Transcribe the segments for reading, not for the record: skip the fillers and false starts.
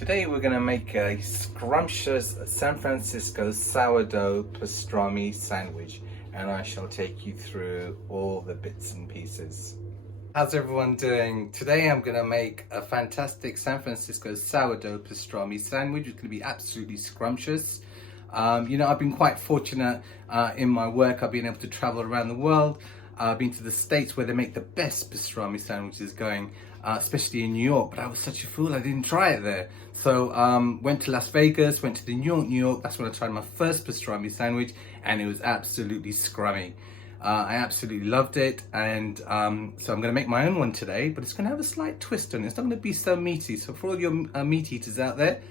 Today we're going to make a scrumptious San Francisco sourdough pastrami sandwich, and I shall take you through all the bits and pieces. How's everyone doing? Today I'm going to make a fantastic San Francisco sourdough pastrami sandwich. It's going to be absolutely scrumptious. You know, I've been quite fortunate in my work. I've been able to travel around the world. I've been to the States where they make the best pastrami sandwiches going, especially in New York, but I was such a fool, I didn't try it there. So went to Las Vegas, went to New York, that's when I tried my first pastrami sandwich, and it was absolutely scrummy. I absolutely loved it, and so I'm gonna make my own one today, but it's gonna have a slight twist on it. It's not gonna be so meaty, so for all your meat eaters out there,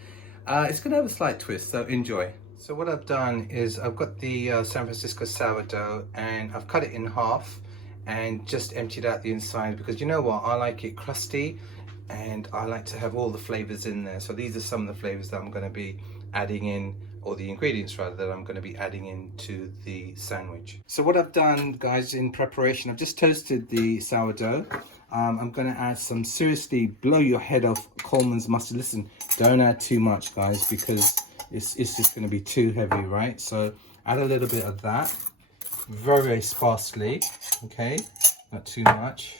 it's gonna have a slight twist, so enjoy. So what I've done is I've got the San Francisco sourdough and I've cut it in half and just emptied out the inside, because you know what, I like it crusty and I like to have all the flavors in there. So these are some of the flavors that I'm going to be adding in, or the ingredients rather, that I'm going to be adding into the sandwich. So what I've done, guys, in preparation, I've just toasted the sourdough. I'm going to add some seriously blow your head off Coleman's mustard. Listen, don't add too much, guys, because it's just going to be too heavy, right? So add a little bit of that, very sparsely, okay, not too much,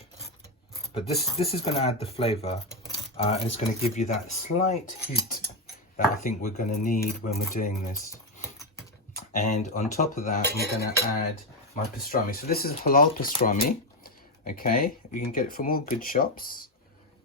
but this is going to add the flavor, and it's going to give you that slight heat that I think we're going to need when we're doing this. And on top of that, I'm going to add my pastrami. So this is halal pastrami, okay, you can get it from all good shops,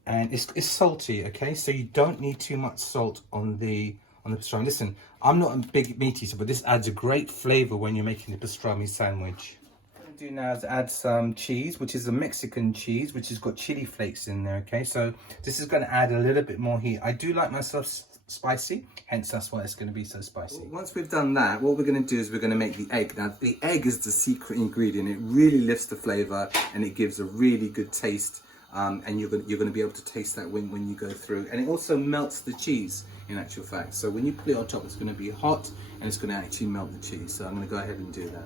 and it's salty, okay, so you don't need too much salt on the pastrami. Listen, I'm not a big meat eater, but this adds a great flavor when you're making the pastrami sandwich. What I'm going to do now is add some cheese, which is a Mexican cheese, which has got chili flakes in there, okay? So this is going to add a little bit more heat. I do like myself spicy, hence that's why it's going to be so spicy. Once we've done that, what we're going to do is we're going to make the egg. Now, the egg is the secret ingredient. It really lifts the flavor and it gives a really good taste. And you're going to be able to taste that when you go through, and it also melts the cheese in actual fact. So when you put it on top, it's going to be hot and it's going to actually melt the cheese. So I'm going to go ahead and do that.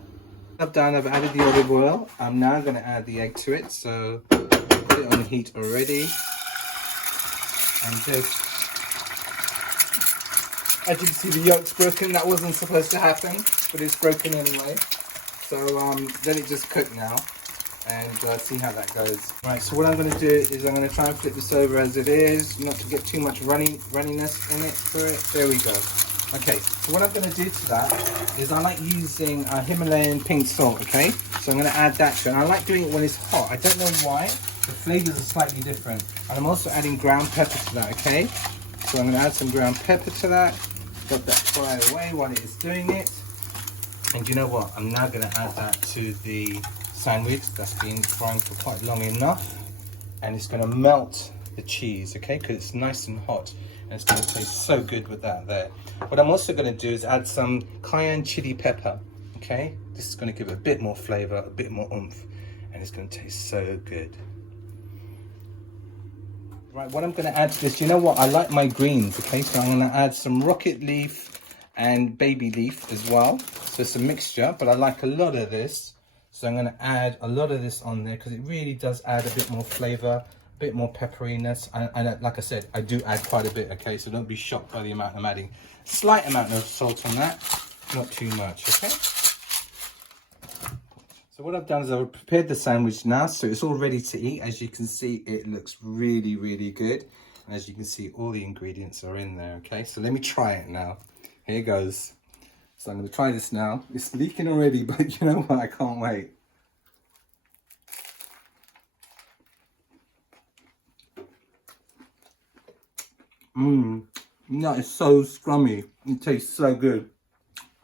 I've added the olive oil. I'm now going to add the egg to it. So put it on the heat already, and just, as you can see, the yolk's broken. That wasn't supposed to happen, but it's broken anyway. So let it just cook now and see how that goes. Right, so what I'm going to do is I'm going to try and flip this over as it is, not to get too much runniness in it for it. There we go. Okay, so what I'm going to do to that is I like using Himalayan pink salt, okay? So I'm going to add that to it. And I like doing it when it's hot. I don't know why. The flavors are slightly different. And I'm also adding ground pepper to that, okay? So I'm going to add some ground pepper to that. Got that fry away while it is doing it. And you know what? I'm now going to add that to the sandwich that's been frying for quite long enough, and it's going to melt the cheese, okay, because it's nice and hot, and it's going to taste so good with that there. What I'm also going to do is add some cayenne chili pepper, okay? This is going to give it a bit more flavor, a bit more oomph, and it's going to taste so good. Right, what I'm going to add to this, you know what, I like my greens, okay, so I'm going to add some rocket leaf and baby leaf as well. So it's a mixture, but I like a lot of this. So I'm going to add a lot of this on there because it really does add a bit more flavor, a bit more pepperiness. And like I said, I do add quite a bit, okay? So don't be shocked by the amount I'm adding. Slight amount of salt on that, not too much, okay? So what I've done is I've prepared the sandwich now, so it's all ready to eat. As you can see, it looks really, really good. And as you can see, all the ingredients are in there, okay? So let me try it now. Here goes. So I'm going to try this now. It's leaking already, but you know what? I can't wait. That is so scrummy. It tastes so good.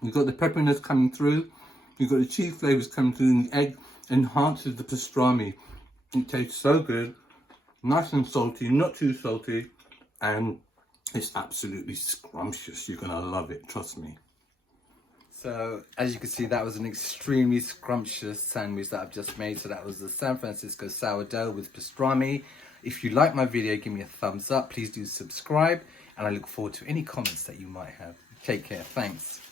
You've got the pepperiness coming through. You've got the cheese flavors coming through, and the egg enhances the pastrami. It tastes so good. Nice and salty, not too salty. And it's absolutely scrumptious. You're going to love it, trust me. So as you can see, that was an extremely scrumptious sandwich that I've just made. So that was the San Francisco sourdough with pastrami. If you like my video, give me a thumbs up. Please do subscribe, and I look forward to any comments that you might have. Take care. Thanks.